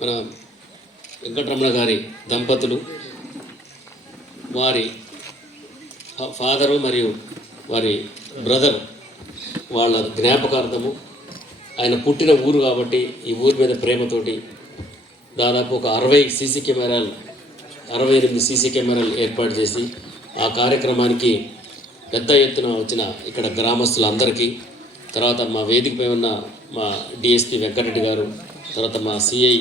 మన వెంకటరమణ గారి దంపతులు వారి ఫాదరు మరియు వారి బ్రదర్ వాళ్ళ జ్ఞాపకార్థము ఆయన పుట్టిన ఊరు కాబట్టి ఈ ఊరి మీద ప్రేమతోటి దాదాపు ఒక అరవై సీసీ కెమెరాలు అరవై ఎనిమిది సీసీ కెమెరాలు ఏర్పాటు చేసి ఆ కార్యక్రమానికి పెద్ద ఎత్తున వచ్చిన ఇక్కడ గ్రామస్తులందరికీ తర్వాత మా వేదికపై ఉన్న మా డిఎస్పి వెంకటరెడ్డి గారు తర్వాత మా సిఐ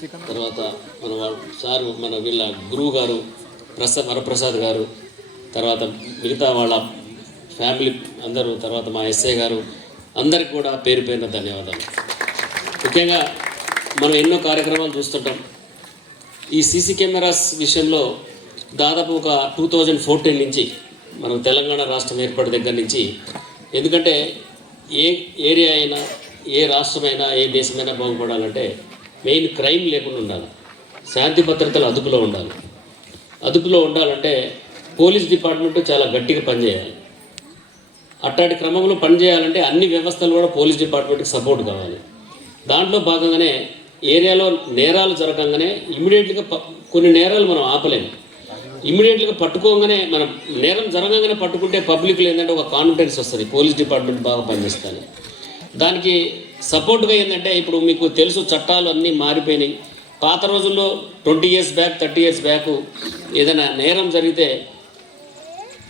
తర్వాత మన వాళ్ళ సార్ మన వీళ్ళ గురువు గారు ప్రసాద్ వరప్రసాద్ గారు తర్వాత మిగతా వాళ్ళ ఫ్యామిలీ అందరూ తర్వాత మా ఎస్ఐ గారు అందరికి కూడా పేరు పేరున ధన్యవాదాలు. ముఖ్యంగా మనం ఎన్నో కార్యక్రమాలు చూస్తుంటాం. ఈ సీసీ కెమెరాస్ విషయంలో దాదాపు ఒక టూ థౌజండ్ ఫోర్టీన్ నుంచి మనం తెలంగాణ రాష్ట్రం ఏర్పడి దగ్గర నుంచి ఎందుకంటే ఏ ఏరియా అయినా ఏ రాష్ట్రమైనా ఏ దేశమైనా బాగుపడాలంటే మెయిన్ క్రైమ్ లేకుండా ఉండాలి. శాంతి భద్రతలు అదుపులో ఉండాలి. అదుపులో ఉండాలంటే పోలీస్ డిపార్ట్మెంట్ చాలా గట్టిగా పనిచేయాలి. అట్టాటి క్రమంలో పనిచేయాలంటే అన్ని వ్యవస్థలు కూడా పోలీస్ డిపార్ట్మెంట్కి సపోర్ట్ కావాలి. దాంట్లో భాగంగానే ఏరియాలో నేరాలు జరగంగానే ఇమీడియట్గా ప- కొన్ని నేరాలు మనం ఆపలేము. ఇమీడియట్గా పట్టుకోగానే మనం నేరం జరగగానే పట్టుకుంటే పబ్లిక్లో ఏంటంటే ఒక కాన్ఫిడెన్స్ వస్తుంది. పోలీస్ డిపార్ట్మెంట్ బాగా పనిచేస్తుంది. దానికి సపోర్ట్గా ఏంటంటే ఇప్పుడు మీకు తెలుసు చట్టాలు అన్నీ మారిపోయినాయి. పాత రోజుల్లో twenty years back thirty years back ఏదైనా నేరం జరిగితే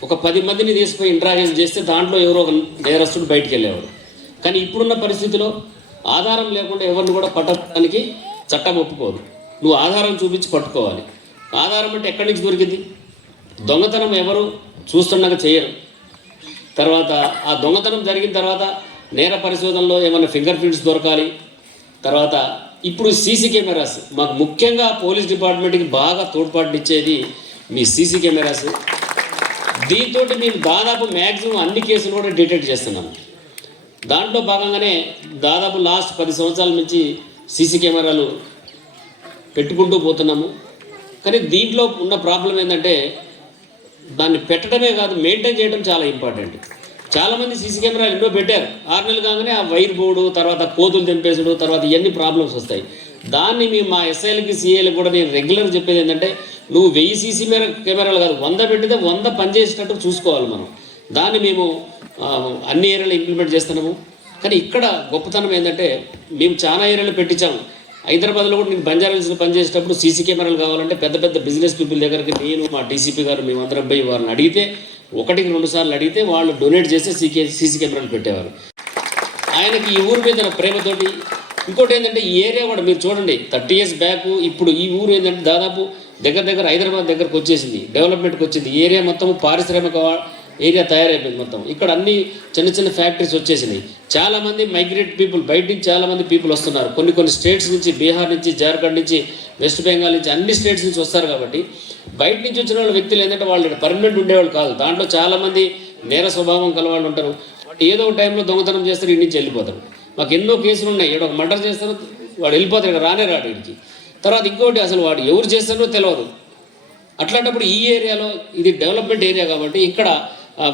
ఒక పది మందిని తీసుకుపోయి ఇంట్రాగేషన్ చేస్తే దాంట్లో ఎవరో ఒక నేరస్తుడు బయటికి వెళ్ళేవాడు. కానీ ఇప్పుడున్న పరిస్థితిలో ఆధారం లేకుండా ఎవరిని కూడా పట్టడానికి చట్టం ఒప్పుకోదు. నువ్వు ఆధారం చూపించి పట్టుకోవాలి. ఆధారం అంటే ఎక్కడి నుంచి దొరికింది? దొంగతనం ఎవరు చూస్తున్నాక చేయరు. తర్వాత ఆ దొంగతనం జరిగిన తర్వాత నేర పరిశోధనలో ఏమైనా ఫింగర్ ప్రింట్స్ దొరకాలి? తర్వాత ఇప్పుడు సీసీ కెమెరాస్. మాకు ముఖ్యంగా పోలీస్ డిపార్ట్మెంట్కి బాగా తోడ్పాటునిచ్చేది మీ సీసీ కెమెరాస్. దీంతో మేము దాదాపు మ్యాక్సిమం అన్ని కేసులు కూడా డిటెక్ట్ చేస్తున్నాం. దాంట్లో భాగంగానే దాదాపు లాస్ట్ పది సంవత్సరాల నుంచి సీసీ కెమెరాలు పెట్టుకుంటూ పోతున్నాము. కానీ దీంట్లో ఉన్న ప్రాబ్లం ఏంటంటే దాన్ని పెట్టడమే కాదు మెయింటైన్ చేయడం చాలా ఇంపార్టెంట్. చాలామంది సీసీ కెమెరాలు ఎన్నో పెట్టారు. ఆరు నెలలు కాగానే ఆ వైర్ పోడు తర్వాత కోతులు తెంపేసుడు తర్వాత ఇవన్నీ ప్రాబ్లమ్స్ వస్తాయి. దాన్ని మేము మా ఎస్ఐలకి సిఐలకి కూడా నేను రెగ్యులర్ చెప్పేది ఏంటంటే నువ్వు వెయ్యి సీసీ మేర కెమెరాలు కాదు వంద పెట్టితే వంద పనిచేసేటట్టు చూసుకోవాలి మనం. దాన్ని మేము అన్ని ఏరియాలో ఇంప్లిమెంట్ చేస్తున్నాము. కానీ ఇక్కడ గొప్పతనం ఏంటంటే మేము చాలా ఏరియాలో పెట్టించాము. హైదరాబాద్లో కూడా నేను బంజారా పని పనిచేసేటప్పుడు సీసీ కెమెరాలు కావాలంటే పెద్ద పెద్ద బిజినెస్ పీపుల్ దగ్గరికి నేను మా డీసీపీ గారు మేమందరం పోయి వారిని అడిగితే ఒకటికి రెండు సార్లు అడిగితే వాళ్ళు డొనేట్ చేస్తే సీకే సీసీ కెమెరాలు పెట్టేవారు. ఆయనకి ఈ ఊరి మీద ప్రేమతోటి ఇంకోటి ఏంటంటే ఈ ఏరియా కూడా మీరు చూడండి థర్టీ ఇయర్స్ బ్యాక్ ఇప్పుడు ఈ ఊరు ఏంటంటే దాదాపు దగ్గర దగ్గర హైదరాబాద్ దగ్గరకు వచ్చేసింది డెవలప్మెంట్కి వచ్చింది. ఏరియా మొత్తం పారిశ్రామిక ఏరియా తయారైపోయింది మొత్తం. ఇక్కడ అన్ని చిన్న చిన్న ఫ్యాక్టరీస్ వచ్చేసినాయి. చాలామంది మైగ్రేట్ పీపుల్ బయట నుంచి చాలా మంది పీపుల్ వస్తున్నారు. కొన్ని కొన్ని స్టేట్స్ నుంచి బీహార్ నుంచి జార్ఖండ్ నుంచి వెస్ట్ బెంగాల్ నుంచి అన్ని స్టేట్స్ నుంచి వస్తారు కాబట్టి బయట నుంచి వచ్చిన వాళ్ళ వ్యక్తులు ఏంటంటే వాళ్ళు పర్మనెంట్ ఉండేవాళ్ళు కాదు. దాంట్లో చాలామంది నేర స్వభావం కలవాళ్ళు ఉంటారు. ఏదో ఒక టైంలో దొంగతనం చేస్తారు ఇంటి నుంచి వెళ్ళిపోతారు. మాకు ఎన్నో కేసులు ఉన్నాయి. ఇక్కడ ఒక మర్డర్ చేస్తారు వాడు వెళ్ళిపోతారు ఇక్కడ రానే రాడు ఇడికి తర్వాత ఇంకోటి అసలు వాడు ఎవరు చేస్తారో తెలియదు అట్లాంటప్పుడు ఈ ఏరియాలో ఇది డెవలప్మెంట్ ఏరియా కాబట్టి ఇక్కడ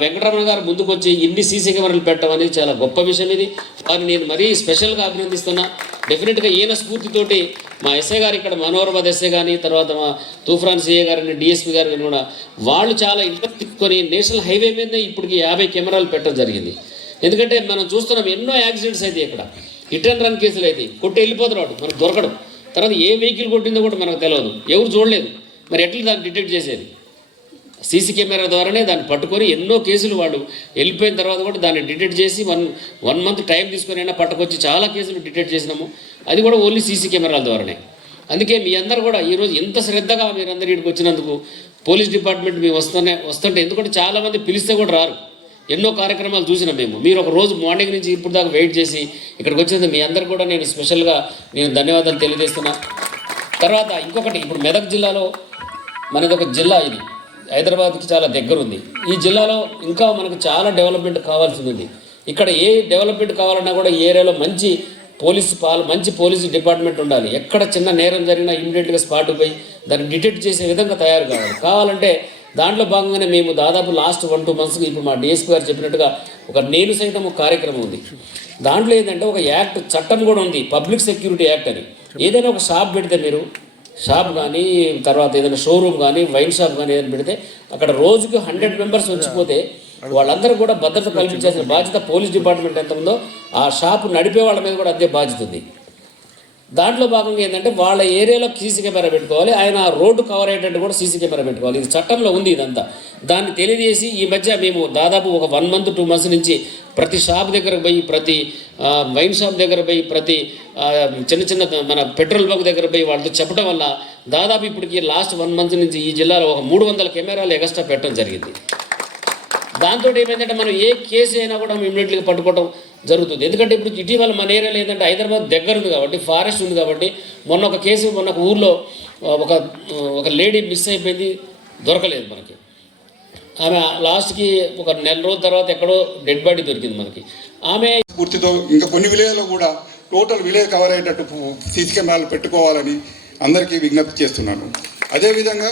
వెంకటరమణ గారు ముందుకు వచ్చి ఇన్ని సీసీ కెమెరాలు పెట్టడం అనేది చాలా గొప్ప విషయం ఇది. వారిని నేను మరీ స్పెషల్గా అభినందిస్తున్నా. డెఫినెట్గా ఈయన స్ఫూర్తితోటి మా ఎస్ఐ గారు ఇక్కడ మనోహరబాద్ ఎస్ఐ కానీ తర్వాత మా తూఫ్రాన్ సిఏ గారిని డిఎస్పీ గారిని కూడా వాళ్ళు చాలా ఇంట్రెస్ట్ తీసుకొని నేషనల్ హైవే మీద ఇప్పటికి యాభై కెమెరాలు పెట్టడం జరిగింది. ఎందుకంటే మనం చూస్తున్నాం ఎన్నో యాక్సిడెంట్స్ అయితే ఇక్కడ. హిట్ అండ్ రన్ కేసులు అయితే కొట్టి వెళ్ళిపోతున్నాడు వాడు మనకు దొరకడం. తర్వాత ఏ వెహికల్ కొట్టిందో కూడా మనకు తెలియదు ఎవరు చూడలేదు. మరి ఎట్లా దాన్ని డిటెక్ట్ చేసేది? సీసీ కెమెరా ద్వారానే దాన్ని పట్టుకొని ఎన్నో కేసులు వాడు వెళ్ళిపోయిన తర్వాత కూడా దాన్ని డిటెక్ట్ చేసి వన్ వన్ మంత్ టైం తీసుకొని అయినా పట్టుకొచ్చి చాలా కేసులు డిటెక్ట్ చేసినాము. అది కూడా ఓన్లీ సీసీ కెమెరాల ద్వారానే. అందుకే మీ అందరు కూడా ఈరోజు ఎంత శ్రద్ధగా మీరందరూ ఇక్కడికి వచ్చినందుకు పోలీస్ డిపార్ట్మెంట్ మేము వస్తూనే వస్తుంటే ఎందుకంటే చాలామంది పిలిస్తే కూడా రారు. ఎన్నో కార్యక్రమాలు చూసినాం మేము. మీరు ఒక రోజు మార్నింగ్ నుంచి ఇప్పుడు దాకా వెయిట్ చేసి ఇక్కడికి వచ్చినందుకు మీ అందరు కూడా నేను స్పెషల్గా నేను ధన్యవాదాలు తెలియజేస్తున్నా. తర్వాత ఇంకొకటి ఇప్పుడు మెదక్ జిల్లాలో మనది ఒక జిల్లా ఇది. హైదరాబాద్కి చాలా దగ్గర ఉంది ఈ జిల్లాలో ఇంకా మనకు చాలా డెవలప్మెంట్ కావాల్సి ఉంది ఇక్కడ ఏ డెవలప్మెంట్ కావాలన్నా కూడా ఈ ఏరియాలో మంచి పోలీస్ పాలు మంచి పోలీస్ డిపార్ట్మెంట్ ఉండాలి. ఎక్కడ చిన్న నేరం జరిగినా ఇమీడియట్గా స్పాట్ పోయి దాన్ని డిటెక్ట్ చేసే విధంగా తయారు కావాలి. కావాలంటే దాంట్లో భాగంగానే మేము దాదాపు లాస్ట్ వన్ టూ మంత్స్కి ఇప్పుడు మా డిఎస్పీ గారు చెప్పినట్టుగా ఒక నేను సైతం ఒక కార్యక్రమం ఉంది. దాంట్లో ఏంటంటే ఒక యాక్ట్ చట్టం కూడా ఉంది. పబ్లిక్ సెక్యూరిటీ యాక్ట్ అని. ఏదైనా ఒక షాప్ పెడితే మీరు షాప్ కానీ తర్వాత ఏదైనా షోరూమ్ కానీ వైన్ షాప్ కానీ ఏదైనా పెడితే అక్కడ రోజుకి హండ్రెడ్ మెంబర్స్ వచ్చిపోతే వాళ్ళందరూ కూడా భద్రత కల్పించాల్సిన బాధ్యత పోలీస్ డిపార్ట్మెంట్ ఎంత ఉందో ఆ షాప్ నడిపే వాళ్ళ మీద కూడా అదే బాధ్యత ఉంది. దాంట్లో భాగంగా ఏంటంటే వాళ్ళ ఏరియాలో సీసీ కెమెరా పెట్టుకోవాలి ఆయన రోడ్డు కవర్ అయ్యేటట్టు కూడా సీసీ కెమెరా పెట్టుకోవాలి. ఇది చట్టంలో ఉంది ఇదంతా. దాన్ని తెలియజేసి ఈ మధ్య మేము దాదాపు ఒక వన్ మంత్ టూ మంత్స్ నుంచి ప్రతి షాప్ దగ్గరకు పోయి ప్రతి వైన్ షాప్ దగ్గర పోయి ప్రతి చిన్న చిన్న మన పెట్రోల్ బంక్ దగ్గర పోయి వాళ్ళతో చెప్పడం వల్ల దాదాపు ఇప్పటికి లాస్ట్ వన్ మంత్ నుంచి ఈ జిల్లాలో ఒక మూడు వందల కెమెరాలు ఎక్స్ట్రా పెట్టడం జరిగింది. దాంతో ఏమైందంటే మనం ఏ కేసు అయినా కూడా ఇమ్మీడియట్గా పట్టుకోవడం జరుగుతుంది. ఎందుకంటే ఇప్పుడు ఇటీవల మన ఏరియాలో ఏంటంటే హైదరాబాద్ దగ్గర ఉంది కాబట్టి ఫారెస్ట్ ఉంది కాబట్టి మొన్న ఒక కేసు మొన్న ఒక ఊర్లో ఒక ఒక లేడీ మిస్ అయిపోయింది దొరకలేదు మనకి. ఆమె లాస్ట్కి ఒక నెల రోజుల తర్వాత ఎక్కడో డెడ్ బాడీ దొరికింది మనకి. ఆమె పూర్తితో ఇంకా కొన్ని విలేజ్లో కూడా టోటల్ విలేజ్ కవర్ అయ్యేటట్టు సీసీ కెమెరాలు పెట్టుకోవాలని అందరికీ విజ్ఞప్తి చేస్తున్నాను. అదేవిధంగా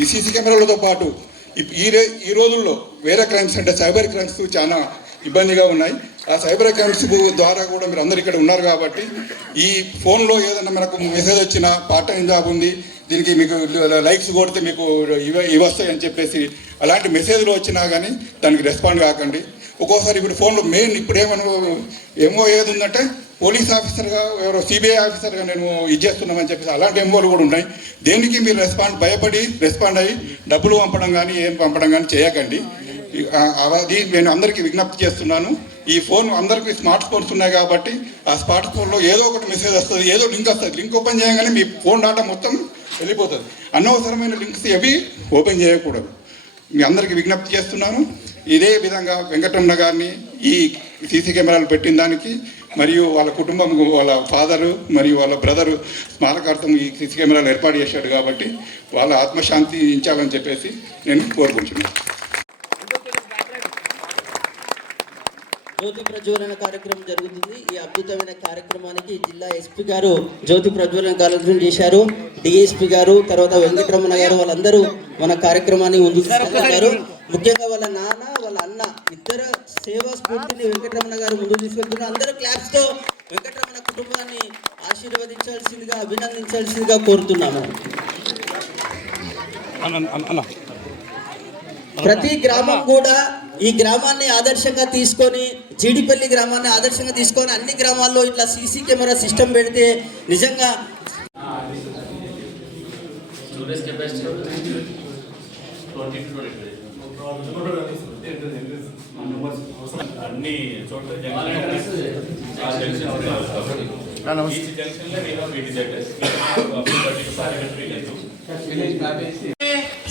ఈ సీసీ కెమెరాలతో పాటు ఈ రే ఈ రోజుల్లో వేరే క్రైమ్స్ అంటే సైబర్ క్రైమ్స్ చాలా ఇబ్బందిగా ఉన్నాయి. ఆ సైబర్ క్రైమ్స్ ద్వారా కూడా మీరు అందరు ఇక్కడ ఉన్నారు కాబట్టి ఈ ఫోన్లో ఏదైనా మనకు మెసేజ్ వచ్చినా పార్ట్ టైం జాబ్ ఉంది దీనికి మీకు లైక్స్ కొడితే మీకు ఇవి ఇవి వస్తాయి అని చెప్పేసి అలాంటి మెసేజ్లు వచ్చినా కానీ దానికి రెస్పాండ్ కాకండి. ఒక్కోసారి ఇప్పుడు ఫోన్లో మెయిన్ ఇప్పుడు ఏమను ఏమో ఏది ఉందంటే పోలీస్ ఆఫీసర్గా ఎవరో సిబిఐ ఆఫీసర్గా నేను ఇది చేస్తున్నామని చెప్పేసి అలాంటి ఎంఓలు కూడా ఉన్నాయి. దేనికి మీరు రెస్పాండ్ భయపడి రెస్పాండ్ అయ్యి డబ్బులు పంపడం కానీ ఏం పంపడం కానీ చేయకండి. అది నేను అందరికీ విజ్ఞప్తి చేస్తున్నాను. ఈ ఫోన్ అందరికీ స్మార్ట్ ఫోన్స్ ఉన్నాయి కాబట్టి ఆ స్మార్ట్ ఫోన్లో ఏదో ఒకటి మెసేజ్ వస్తుంది ఏదో లింక్ వస్తుంది. లింక్ ఓపెన్ చేయగానే మీ ఫోన్ డాటా మొత్తం వెళ్ళిపోతుంది. అనవసరమైన లింక్స్ అవి ఓపెన్ చేయకూడదు. మీ అందరికీ విజ్ఞప్తి చేస్తున్నాను. ఇదే విధంగా వెంకటరమణ గారిని ఈ సీసీ కెమెరాలు పెట్టిన దానికి మరియు వాళ్ళ కుటుంబం వాళ్ళ ఫాదరు మరియు వాళ్ళ బ్రదరు స్మారకార్థం ఈ సిసి కెమెరాలు ఏర్పాటు చేశాడు కాబట్టి వాళ్ళ ఆత్మశాంతి ఇచ్చాలని చెప్పేసి నేను కోరుకుంటున్నాను. జ్యోతి ప్రజ్వలన కార్యక్రమం జరుగుతుంది. ఈ అద్భుతమైన కార్యక్రమానికి జిల్లా ఎస్పీ గారు జ్యోతి ప్రజ్వలన కార్యక్రమం చేశారు. డిఎస్పీ గారు తర్వాత వెంకటరమణ గారు వాళ్ళందరూ మన కార్యక్రమాన్ని ముందుకు ముఖ్యంగా వాళ్ళ నాన్న వాళ్ళ అన్న ఇద్దరు సేవా స్ఫూర్తిని వెంకటరమణ గారు ముందుకు తీసుకెళ్తున్నారు. అందరూ క్లాప్స్తో వెంకటరమణ కుటుంబాన్ని ఆశీర్వదించాల్సిందిగా అభినందించాల్సిందిగా కోరుతున్నాము. ప్రతి గ్రామం కూడా ఈ గ్రామాన్ని ఆదర్శంగా తీసుకొని జీడిపల్లి గ్రామాన్ని ఆదర్శంగా తీసుకొని అన్ని గ్రామాల్లో ఇట్లా సీసీ కెమెరా సిస్టమ్ పెడితే నిజంగా స్టోరేజ్ కెపాసిటీ అన్ని చోట్ల.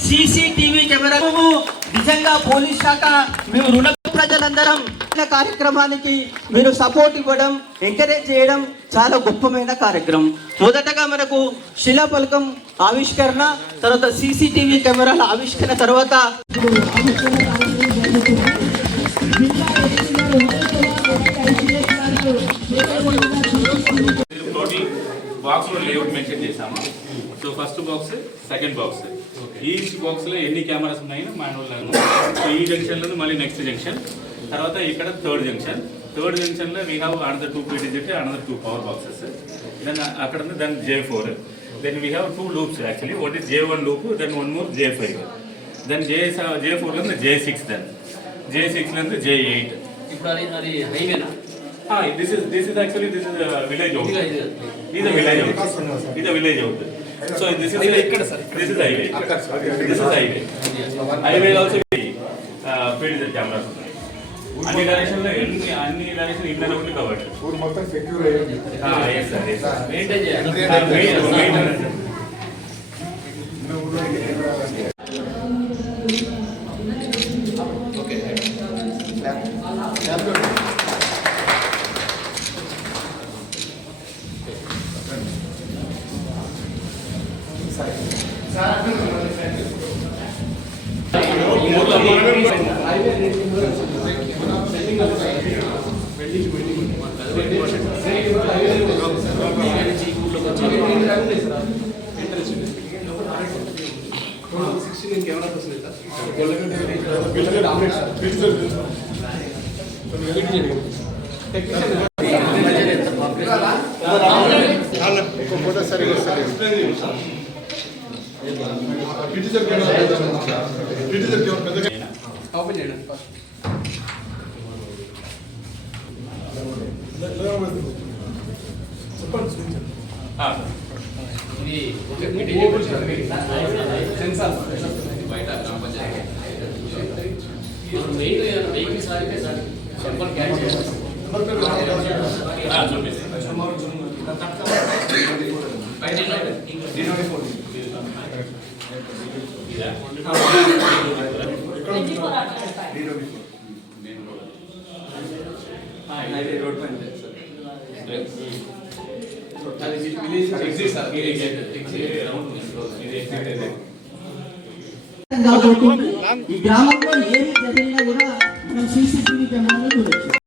సీసీటీవీ కెమెరా నిజంగా పోలీస్ శాఖ మేము రుణ ప్రజలందరం కార్యక్రమానికి మీరు సపోర్ట్ ఇవ్వడం ఎంకరేజ్ చేయడం చాలా గొప్పమైన కార్యక్రమం. మొదటగా మనకు శిలాఫలకం ఆవిష్కరణ తర్వాత సీసీటీవీ కెమెరాల ఆవిష్కరణ తర్వాత టోటల్ బాక్స్లో లేఅవుట్ మెన్షన్ చేసాము so first box second box each బాక్స్లో ఎన్ని కెమెరాస్ ఉన్నాయో మాన్యువల్ సో ఈ జంక్షన్లో మళ్ళీ నెక్స్ట్ జంక్షన్ తర్వాత ఇక్కడ థర్డ్ జంక్షన్ థర్డ్ జంక్షన్లో we have another two PTZ another two power boxes then అక్కడ ఉంది then J four then we have two loops actually ఒకటి J one loop then one more J five then J J ఫోర్లో J six then జే సిక్స్లో జే eight ఇప్పుడు అది హైవేనా this is this is actually this is a village out. ఇది ఇది. This is So this is this is highway. This is highway. Highway also uh, field the cameras. అన్ని డైరెక్షన్లో ఎన్ని అన్ని direction inter ఒకటి కవర్డ్ ఊరు మొత్తం సెక్యూర్ అయ్యింది సార్ సార్ మెయింటైన్ చేయాలి టెక్నీషియన్ ఫోటో సరిగ్గా వస్తుంది ఓపెన్ చేయండి ఫస్ట్ సెన్సార్ రోడ్ పైన అది విలేజ్ ఎగ్జిట్ సార్ కాబట్టి ఈ గ్రామంలో ఏమి జరిగినా కూడా మనం సీసీటీవీ కెమెరా